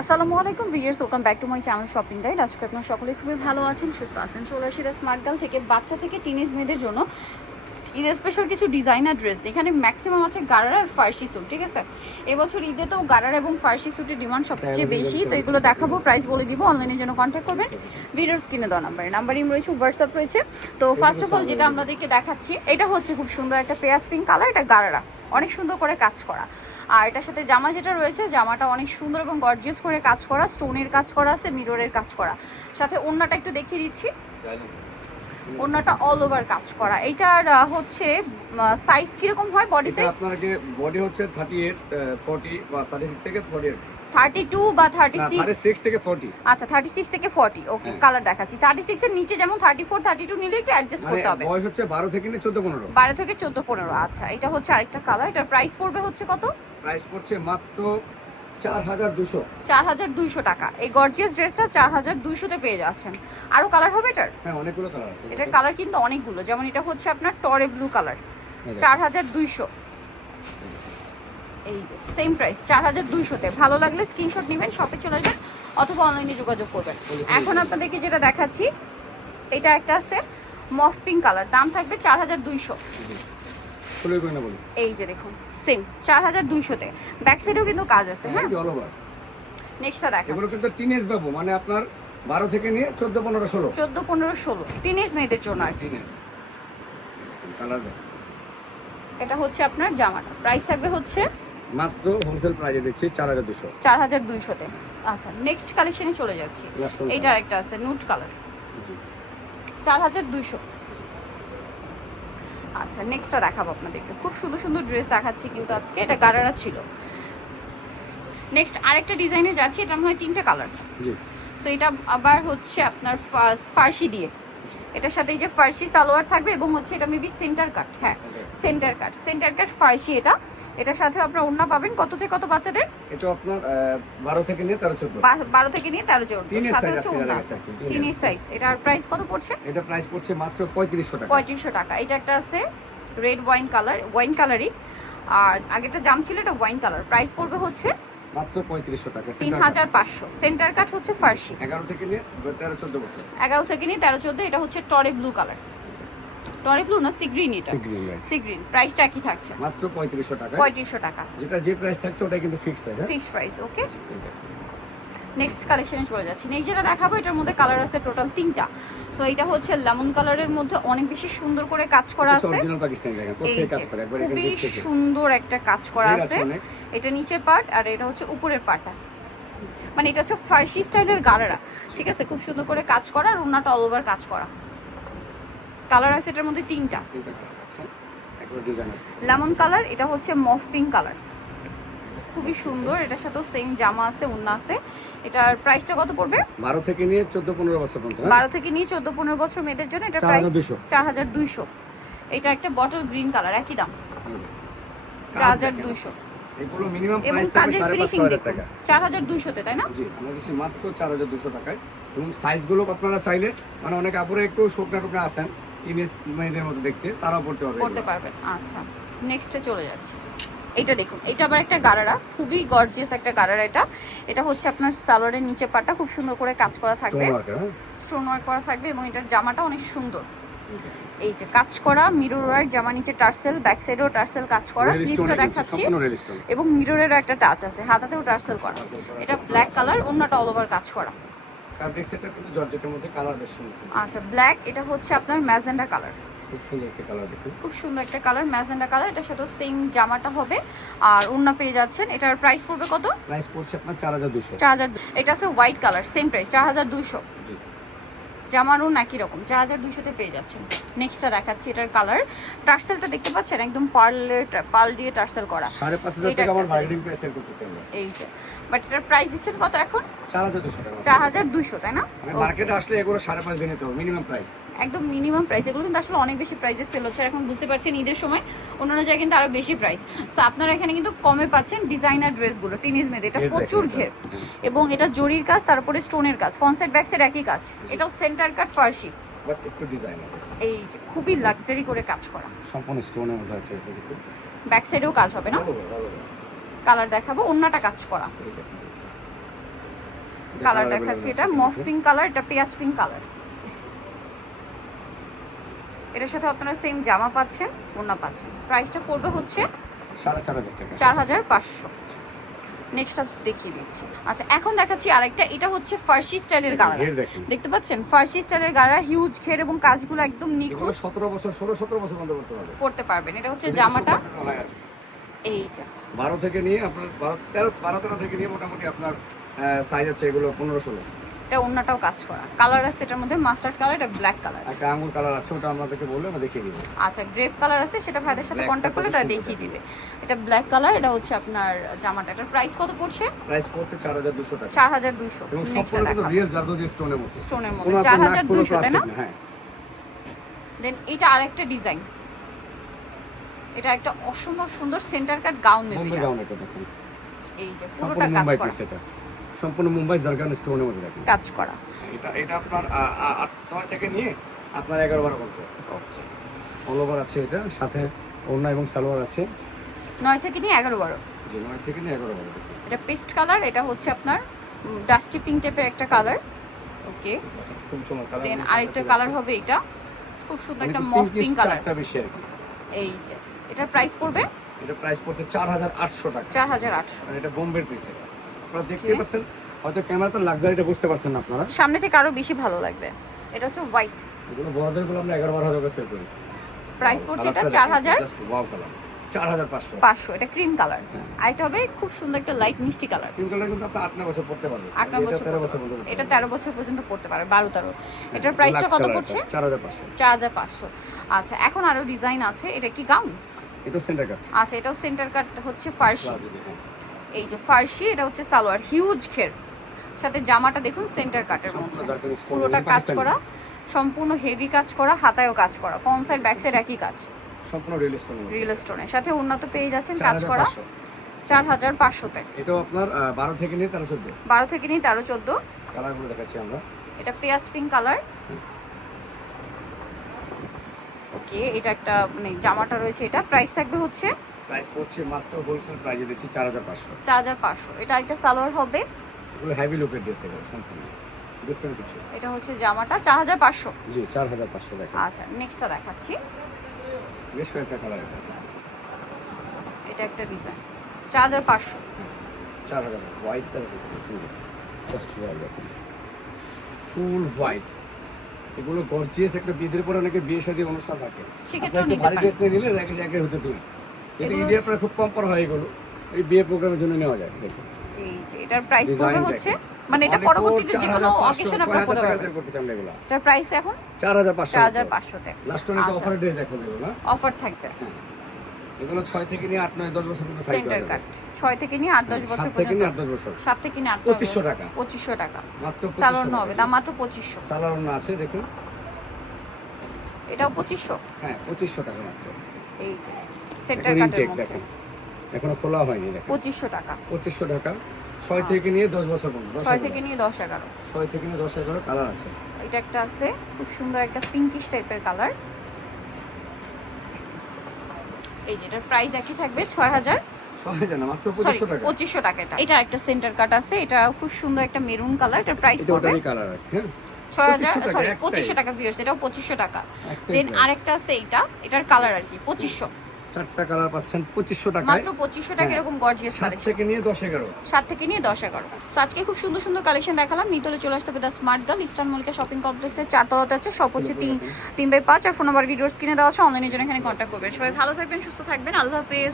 আসসালামু আলাইকুম viewers welcome back to my channel shopping guide আজকে আপনারা সকলে খুবই ভালো আছেন সুস্থ আছেন। চলে আসি স্মার্ট গার্ল থেকে বাচ্চা থেকে টিনেজ মেয়েদের জন্য। ঈদের স্পেশাল কিছু ডিজাইনার ড্রেস এখানে ম্যাক্সিমাম আছে গারার আর ফার্সি স্যুট ঠিক আছে? এবছর ঈদে তো গারার এবং ফার্সি স্যুটের ডিমান্ড সবচেয়ে বেশি। তো এগুলো দেখাবো প্রাইস বলে দিব অনলাইনের জন্য কন্ট্যাক্ট করবেন। ভিডিওর স্ক্রিনে দেওয়া নাম্বার নাম্বার ইম রয়েছে হোয়াটসঅ্যাপ রয়েছে। তো ফার্স্ট অফ অল যেটা আমাদেরকে দেখাচ্ছি এটা হচ্ছে খুব সুন্দর একটা পেঁয়াজ পিঙ্ক কালার এটা গারারা। অনেক সুন্দর করে কাজ করা। আর এটার সাথে জামা যেটা রয়েছে জামাটা অনেক সুন্দর এবং গর্জিয়াস করে কাজ করা স্টোনের কাজ করা আছে মিররের কাজ করা। সাথে ওড়নাটা একটু দেখিয়ে দিচ্ছি। ওড়নাটা অল ওভার কাজ করা। এটার হচ্ছে সাইজ কীরকম হয় বডি সাইজ আপনার বডি হচ্ছে থার্টি এইট ফোর্টি বা থার্টি সিক্স থেকে ফোর্টি এইট থার্টি টু বা থার্টি থার্টি সিক্স সিক্স থেকে ফোর্টি আচ্ছা থার্টি সিক্স থেকে ফর্টি ওকে। কালার দেখাচ্ছি। থার্টি সিক্স এর নিচে যেমন থার্টি ফোর থার্টি টু নিলে একটু অ্যাডজাস্ট মানে করতে হবে। বয়স হচ্ছে বারো থেকে নিয়ে চোদ্দ পনেরো। বারো থেকে চোদ্দ পনেরো আচ্ছা এটা হচ্ছে আরেকটা কালার এটার প্রাইস পড়বে হচ্ছে কত? প্রাইস পড়ছে মাত্র চার হাজার দুশো। চার হাজার দুইশো টাকা। এই গর্জিয়াস ড্রেসটা চার হাজার দুইশোতে পেয়ে যাচ্ছেন। আরও কালার হবে এটার? হ্যাঁ অনেকগুলো কালার আছে। এটার কালার কিন্তু অনেকগুলো। যেমন এটা হচ্ছে আপনার টরে ব্লু কালার এই চার হাজার দুইশো এই যে সেম প্রাইস চার হাজার দুইশোতে। ভালো লাগলে স্ক্রিনশট নেবেন শপে চলে যাবেন অথবা অনলাইনে যোগাযোগ করবেন। এখন আপনাদেরকে যেটা দেখাচ্ছি এটা একটা আছে মফ পিঙ্ক কালার দাম থাকবে চার হাজার দুইশো। এই যে দেখুন সেম চার হাজার দুইশোতে। ব্যাক সাইডেও কিন্তু কাজ আছে হ্যাঁ? নেক্সটটা এগুলো কিন্তু টিনেজ বাবু মানে আপনার বারো থেকে নিয়ে চোদ্দ পনেরো ষোলো। চোদ্দ পনেরো ষোলো টিনেজ মেয়েদের জন্য আর টিনেজ কালার দেখ। এটা হচ্ছে আপনার জামাটা। প্রাইস থাকবে হচ্ছে মাত্র হোলসেল প্রাইজে দিচ্ছি চার হাজার দুশো। চার হাজার দুইশোতে। আচ্ছা নেক্সট কালেকশনে চলে যাচ্ছি। এইটা একটা আছে নুট কালার চার হাজার দুইশো। আচ্ছা নেক্সটটা দেখাবো আপনাদেরকে। খুব সুন্দর সুন্দর ড্রেস দেখাচ্ছি কিন্তু আজকে এটা গারারা ছিল। নেক্সট আরেকটা ডিজাইনে যাচ্ছি এটা মনে হয় তিনটা কালার জি। সো এটা আবার হচ্ছে আপনার ফার্সি দিয়ে। এটার সাথে এই যে ফার্সি সালোয়ার থাকবে এবং হচ্ছে এটা মেবি সেন্টার কাট হ্যাঁ সেন্টার কাট সেন্টার কাট ফার্সি এটা। এটার সাথে আপনার ওড়না পাবেন। কত থেকে কত বাচ্চাদের? এটা আপনার আহ, বারো থেকে নিয়ে তেরো চোদ্দ। বা- বারো থেকে নিয়ে তেরো জন Teenage সাথে হচ্ছে ওড়না। টিনের সাইজ এটার প্রাইস কত পড়ছে? এটা প্রাইস পড়ছে মাত্র পঁয়ত্রিশশো টাকা। পঁয়ত্রিশশো টাকা। এটা একটা আছে রেড ওয়াইন কালার ওয়াইন কালারই আর আগেরটা জাম ছিল এটা ওয়াইন কালার প্রাইস পড়বে হচ্ছে মাত্র পঁয়ত্রিশশো টাকা তিন হাজার পাঁচশো। সেন্টার কাট হচ্ছে ফার্সি। এগারো থেকে নিয়ে তেরো চোদ্দ বছর। এগারো থেকে নিয়ে তেরো চোদ্দ এটা হচ্ছে টরে ব্লু কালার। টরে ব্লু না সি গ্রিন এটা সি গ্রিন প্রাইসটা একই থাকছে। মাত্র পঁয়ত্রিশশো টাকা। পঁয়ত্রিশশো টাকা। যেটা যে প্রাইস থাকছে ওটা কিন্তু fixed price fixed price okay next কালেকশনে চলে যাচ্ছি। নেক্সট যেটা দেখাবো এটার মধ্যে কালার আছে টোটাল তিনটা। সো এটা হচ্ছে লেমন কালারের মধ্যে অনেক বেশি সুন্দর করে কাজ করা আছে। খুবই সুন্দর একটা কাজ করা আছে এটা নিচের পার্ট আর এটা হচ্ছে উপরের পার্টটা মানে এটা হচ্ছে ফার্সি স্টাইলের গাড়ারা ঠিক আছে? খুব সুন্দর করে কাজ করা আর ওনাটা অল ওভার কাজ করা। কালার আছে এটার মধ্যে তিনটা। লেমন কালার এটা হচ্ছে মফ পিঙ্ক কালার খুবই সুন্দর এটার সাথেও সেম জামা আছে ওন্না আছে। এটার প্রাইসটা কত পড়বে? বারো থেকে নিয়ে চোদ্দ পনেরো বছর পর্যন্ত হ্যাঁ? বারো থেকে নিয়ে চোদ্দ পনেরো বছর মেয়েদের জন্য এটা প্রাইস হাজার দুইশো। চার হাজার দুইশো। এটা একটা বটল গ্রিন কালার একই দাম। হুম। চার কাজ হাজার দেখেন। দুইশো। এগুলো মিনিমাম প্রাইস থাকবে তাই না? জি আমরা মাত্র টাকায়। এবং সাইজগুলো আপনারা চাইলে মানে অনেক আপুরে একটু শুকনা টুকরা টিনেজ মেয়েদের মতো দেখতে তারাও পড়তে পারবে পারবেন আচ্ছা। নেক্সটে চলে যাচ্ছি। এটা দেখুন এটা আবার একটা গারারা খুবই গর্জিয়াস একটা গারারা এটা। এটা হচ্ছে আপনার সালোয়ারের নিচে পাটা খুব সুন্দর করে কাজ করা থাকবে। স্টোন হ্যাঁ? ওয়ার্ক করা থাকবে এবং এটার জামাটা অনেক সুন্দর। এই যে কাজ করা মিরর ওয়ার্ক জামা নিচে টার্সেল ব্যাক সাইডেও টার্সেল কাজ করা স্লিভসটা দেখাচ্ছি। এবং মিররেরও একটা টাচ আছে হাতাতেও টার্সেল করা। এটা ব্ল্যাক কালার অন্যটা অল ওভার কাজ করা। ফ্যাব্রিক সেটটা কিন্তু জর্জেটের মধ্যে কালার বেশ সুন্দর। আচ্ছা ব্ল্যাক এটা হচ্ছে আপনার ম্যাজেন্ডা কালার খুব সুন্দর একটা কালার দেখুন। খুব সুন্দর একটা কালার ম্যাজেন্ডা কালার এটার সাথে সেম জামাটা হবে। আর ওড়না পেয়ে যাচ্ছেন এটার প্রাইস পড়বে কত? প্রাইস পড়ছে আপনার চার হাজার দুশো। চার হাজার এটা আছে হোয়াইট কালার সেম প্রাইস চার হাজার দুইশো জি। জামার ওড়না একই রকম। চার হাজার দুইশোতে পেয়ে যাচ্ছেন। নেক্সটটা দেখাচ্ছি এটার কালার টার্সেলটা দেখতে পাচ্ছেন? একদম পার্লের পাল দিয়ে টার্সেল করা। সাড়ে পাঁচ হাজার টাকা আমার মার্কেটিং প্রাইস সেল করতেছে আমরা। এই যে। বাট এটার প্রাইস দিচ্ছেন কত এখন? চার হাজার দুশো টাকা। চার হাজার দুইশো তাই না? মার্কেটে আসলে এগুলো সাড়ে পাঁচ দিনে তো মিনিমাম প্রাইস একদম মিনিমাম প্রাইস এগুলো কিন্তু আসলে অনেক বেশি প্রাইসে সেল হচ্ছে। এখন বুঝতে পারছেন ঈদের সময় অন্যান্য জায়গায় কিন্তু আরও বেশি প্রাইস সো আপনারা এখানে কিন্তু কমে পাচ্ছেন ডিজাইনার ড্রেসগুলো টিনিজ মেয়েদের। এটা প্রচুর ঘের। এবং এটা জরির কাজ তারপরে স্টোনের কাজ ফ্রন্ট সাইড ব্যাক সাইড একই কাজ। এটাও সেন্টার কাট ফার্সি বাট একটু ডিজাইন এই যে খুবই লাক্সারি করে কাজ করা। সম্পূর্ণ স্টোনের মধ্যে আছে ব্যাক সাইডেও কাজ হবে না? কালার দেখাবো অন্যটা কাজ করা। কালার দেখাচ্ছি এটা মফ পিঙ্ক কালার এটা পেঁয়াজ পিঙ্ক কালার এটার সাথে আপনারা সেম জামা পাচ্ছেন ওড়না পাচ্ছেন। প্রাইসটা পড়বে হচ্ছে সাড়ে চার হাজার টাকা। চার হাজার পাঁচশো। নেক্সট দেখিয়ে দিচ্ছি। আচ্ছা এখন দেখাচ্ছি আরেকটা। এটা হচ্ছে ফার্সি স্টাইলের গাড়া। দেখতে পাচ্ছেন? ফার্সি স্টাইলের গাড়া হিউজ ঘের এবং কাজগুলো একদম নিখুঁত। সতেরো বছর ষোলো সতেরো বছর বন্ধ করতে পারবে করতে পারবেন। এটা হচ্ছে জামাটা। এইটা বারো থেকে নিয়ে আপনার বারো তেরো বারো তেরো থেকে নিয়ে মোটামুটি আপনার সাইজ আছে এগুলো পনেরো ষোলো। এটা অন্যটাও কাজ করা। কালার আছে এটার মধ্যে মাস্টার্ড কালার এটা ব্ল্যাক কালার একটা আঙুর কালার আছে ওটা আমাদেরকে বললে আমরা দেখিয়ে দিব। আচ্ছা গ্রেপ কালার আছে সেটা ভাইদের সাথে কন্ট্যাক্ট করলে তারা দেখিয়ে দিবে। এটা ব্ল্যাক কালার এটা হচ্ছে আপনার জামাটা। এটার প্রাইস কত পড়ছে? প্রাইস পড়ছে চার হাজার দুশো টাকা। চার হাজার দুইশো এবং সম্পূর্ণ কিন্তু রিয়েল জারদোজি স্টোনের মধ্যে। স্টোনের মধ্যে। চার আপনার হাজার নাক, কোনো দুইশো তাই না হ্যাঁ। দেন এটা আরেকটা ডিজাইন এটা একটা অসম্ভব সুন্দর সেন্টার কাট গাউন মেবি এই যে পুরোটা কাজ করা। সম্পূর্ণ মুম্বাই জারগান স্টোনের মধ্যে দেখেন। কাজ করা। এটা এটা আপনার আট নয় থেকে নিয়ে আপনার এগারো বারো ওকে। অল ওভার আছে এটা সাথে ওড়না এবং সালোয়ার আছে। নয় থেকে নিয়ে এগারো বারো। যে নয় থেকে নিয়ে এগারো বারো। এটা পেস্ট কালার এটা হচ্ছে আপনার ডাস্টি পিঙ্ক টাইপের একটা কালার। ওকে। খুব চমৎকার। দেন আরেকটা কালার হবে এটা। খুব সুন্দর একটা মফ পিঙ্ক কালার। একটা বেশি আর এই যে এটার প্রাইস পড়বে? এটা প্রাইস পড়ছে চার হাজার আটশো টাকা। চার হাজার আটশো। আর এটা বোম্বের পিস এটা। আপনারা দেখতে পাচ্ছেন হয়তো ক্যামেরাতে লাক্সারিটা বুঝতে পারছেন না আপনারা। সামনে থেকে আরও বেশি ভালো লাগবে। এটা হচ্ছে হোয়াইট এগুলো বড়দেরগুলো আমরা এগারো বারো হাজার করে সেল করি। প্রাইস পড়ছে এটা চার হাজার। জাস্ট ওয়াও কালার চার হাজার পাঁচশো। পাঁচশো এটা ক্রিম কালার হ্যাঁ। আর এটা হবে খুব সুন্দর একটা লাইট মিষ্টি কালার পিঙ্ক কালার কিন্তু আপনি আট নয় বছর পড়তে পারবেন। আট নয় বছর তেরো পর্যন্ত। বছর পর্যন্ত এটা তেরো বছর পর্যন্ত পড়তে পারে বারো তেরো। এটার প্রাইসটা কত পড়ছে? চার হাজার পাঁচশো। চার হাজার পাঁচশো। আচ্ছা এখন আরও ডিজাইন আছে এটা কি গাউন এটা সেন্টার কাট আচ্ছা এটাও সেন্টার কাট হচ্ছে ফার্সি এই যে ফার্সি এটা হচ্ছে সালোয়ার। হিউজ ঘের সাথে জামাটা দেখুন সেন্টার কাটের মধ্যে। পুরোটা কাজ করা সম্পূর্ণ হেভি কাজ করা হাতায়ও কাজ করা। ফ্রন্ট সাইড ব্যাক সাইড একই কাজ। সম্পূর্ণ রিয়েল স্টোন রিয়েল স্টোনের সাথে উন্নত পেয়ে যাচ্ছেন কাজ করা। চার হাজার পাঁচশোতে। এটাও আপনার বারো থেকে নিয়ে তেরো চোদ্দ। বারো থেকে নিয়ে তেরো চোদ্দ। কালারগুলো দেখাচ্ছি আমরা। এটা পেঁয়াজ পিঙ্ক কালার ওকে এটা একটা মানে জামাটা রয়েছে এটা। প্রাইস থাকবে হচ্ছে প্রাইস পড়ছে মাত্র হোলসেল প্রাইজে দিচ্ছি চার হাজার পাঁচশো। চার হাজার পাঁচশো। এটা একটা সালোয়ার হবে? এগুলো হ্যাভি লুকের ড্রেস এগুলো সম্পূর্ণ। ডিফারেন্ট কিছু। এটা হচ্ছে জামাটা চার হাজার পাঁচশো। জি চার হাজার পাঁচশো দেখেন আচ্ছা নেক্সটটা দেখাচ্ছি। বেশ কয়েকটা কালার এটা এটা একটা ডিজাইন চার হাজার পাঁচশো। চার হাজার হোয়াইট কালার সুন্দর জাস্ট ফুল হোয়াইট এগুলো গর্জিয়াস একটা বিয়ের পরে অনেকে বিয়ে শাদী অনুষ্ঠান থাকে। আপনার ভারী ড্রেস নিয়ে নিলে দেখে একের হতে দুই। কিন্তু এগুলো ঈদে খুব কম পর হয় এগুলো। এই বিয়ে প্রোগ্রামের জন্য নেওয়া যায় দেখুন। এই যে এটার প্রাইস পড়বে হচ্ছে? মানে এটা পরবর্তীতে যে কোনো অকেশন ছয় আপনারা করতে পারবেন sell করতেছি আমরা এগুলো। এটার প্রাইস এখন? চার হাজার পাঁচশো চার হাজার পাঁচশোতে। লাস্ট অনেক আচ্ছা। অফারের দেখো এগুলো। অফার থাকবে। এগুলো ছয় থেকে নিয়ে আট নয় দশ বছর পর্যন্ত size সেন্টার কাট যাবে। থেকে নিয়ে আট দশ বছর থেকে নিয়ে বছর। থেকে নিয়ে আট নয় পঁচিশশো বছর। টাকা। পঁচিশশো টাকা। মাত্র হবে। দাম মাত্র পঁচিশশো। সালোয়ার আছে দেখুন। এটাও পঁচিশশো? হ্যাঁ পঁচিশশো টাকা মাত্র। এই যে সেন্টার কাটের মধ্যে। এখনও খোলা হয়নি দেখেন। পঁচিশশো টাকা। ছয় থেকে নিয়ে বছর পর্যন্ত। থেকে থেকে কালার আছে। এটা একটা আছে খুব সুন্দর একটা পিঙ্কিশ টাইপের কালার। এই প্রাইস একই থাকবে পঁচিশশো টাকা। এটা। একটা সেন্টার কাট আছে এটা খুব সুন্দর একটা মেরুন কালার এটার প্রাইস কালার হ্যাঁ। ছয় হাজার 2500 টাকা, সরি একটাই। পঁচিশশো টাকা ভিউয়ার্স এটাও পঁচিশশো টাকা। দেন আরেকটা আছে এইটা এটার কালার আর কি পঁচিশশো। চারটা কালার পাচ্ছেন পঁচিশশো টাকায়। মাত্র পঁচিশশো টাকা হ্যাঁ। এরকম গর্জিয়াস সাত কালেকশন থেকে নিয়ে দশ এগারো। সাত থেকে নিয়ে দশ এগারো। তো আজকে খুব সুন্দর সুন্দর কালেকশন দেখালাম। নিতলে চলে আসতে হবে the smart girl eastern Mallika shopping কমপ্লেক্সের চারতলাতে আছে সব হচ্ছে তিন তিন বাই পাঁচ আর ফোন নাম্বার ভিডিওস কিনে দেওয়া আছে অনলাইনের জন্য এখানে কন্ট্যাক্ট করবেন। সবাই ভালো থাকবেন সুস্থ থাকবেন। আল্লাহ হাফেজ।